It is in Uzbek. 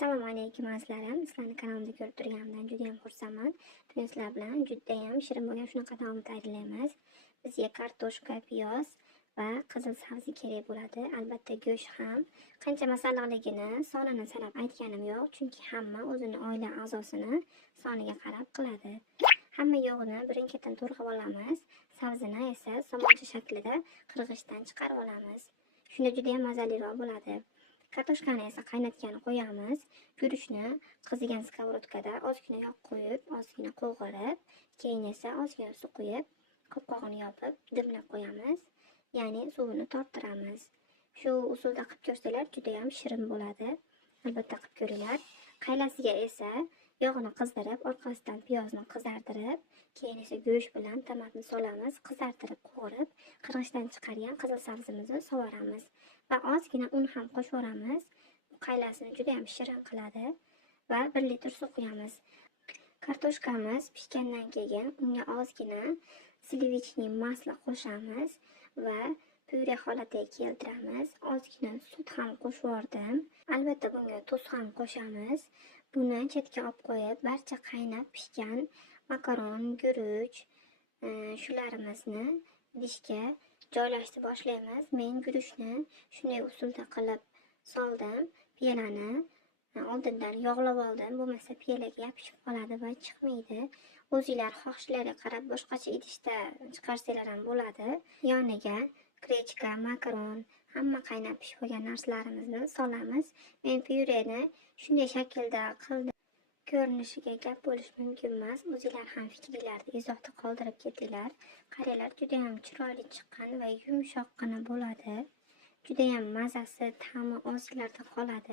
Assalomu alaykum azizlarim. Sizlarni kanalimda ko'rib turganimdan juda ham xursandman. Bugun sizlar bilan juda ham shirin bo'lgan shunaqa taom tayyorlaymiz. Bizga kartoshka, piyoz va qizil sabzi kerak bo'ladi. Albatta go'sht ham. Qancha masalliqligini, sonini sanab aytganim yo'q, chunki hamma o'zini oila a'zosini soniga qarab qiladi. Hamma yog'ini birin-ketin to'g'rab olamiz. Sabzini esa somoncha shaklida qirg'ichdan chiqarib olamiz. Shunda juda ham mazaliroq bo'ladi. Kartoshkani esa qaynatgani qo'yamiz. Guruchni qizigan skоворodkada ozgina yog' qo'yib, ozgina qo'g'irib, keyin esa ozgina suv quyib, qopqog'ini yopib, dimlab qo'yamiz. Ya'ni suvini torttiramiz. Shu usulda qilib ko'rsalar juda ham shirin bo'ladi. Albatta qilib ko'ringlar. Qaylasiga esa yog'ini qizdirib, orqasidan piyozni qizartirib, keyin esa go'sht bilan tomatni solamiz, qizartirib, qo'g'irib, qirg'ichdan chiqargan qizil sabzimizni sovuramiz va ozgina un ham qo'shib qaylasini juda ham shirin qiladi va 1 litr suv quyamiz. Kartoshkamiz pishgandan keyin unga ozgina slivichniy maslo qo'shamiz va pyure holatiga keltiramiz. Ozgina sut ham qo'shib yubordim. Albatta bunga tuz ham qo'shamiz. Buni chetga olib qo'yib, barcha qaynab pishgan makaron, guruch shularimizni idishga joylashtirib boshlaymiz. Men guruchni shunday usulda qilib soldim. Piyalani oldindan yog'lab oldim. Bo'lmasa piyalaga yopishib qoladi va chiqmaydi. O'zingizlar xohishlarga qarab boshqacha idishda chiqarsanglar ham bo'ladi. Yoniga grechka, makaron, hamma qaynab pishib bo'lgan narsalarimizni solamiz. Men pyureni shunday shaklda qildim. Ko'rinishiga gap bo'lishi mumkin emas. O'zingizlar ham fikringizni izohda qoldirib ketinglar. Qaranglar, juda ham chiroyli chiqqan va yumshoqqina bo'ladi. Juda ham mazasi, ta'mi og'zingizlarda qoladi.